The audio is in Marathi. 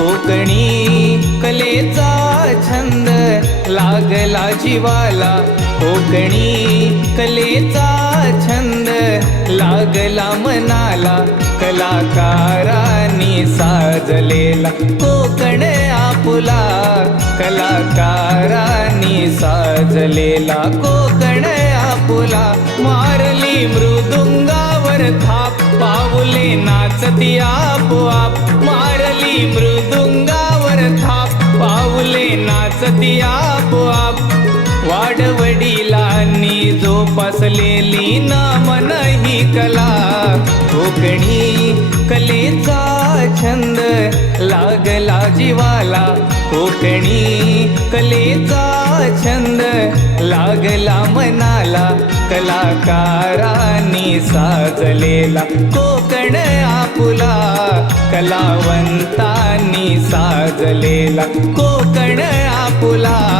कोकणी कलेचा छंद लागला जीवाला, कोकणी कलेचा छंद लागला मनाला, कलाकारांनी साजलेला कोकण आपुला, कलाकारांनी साजलेला कोकण आपुला. मारली मृदुंगावर थाप, पाऊले नाचती आपोआप, मारली मृदुंगावर थाप, पाऊले नाचती आपोआप. वाडवडिलांनी जोपासलेली ना मन ही कला, कोकणी कलेचा छंद लागला जीवाला, कोकणी कलेचा छंद लागला मनाला, कलाकारांनी साजलेला कोकण आपुला, कलावंतांनी साजलेला कोकण आपुला.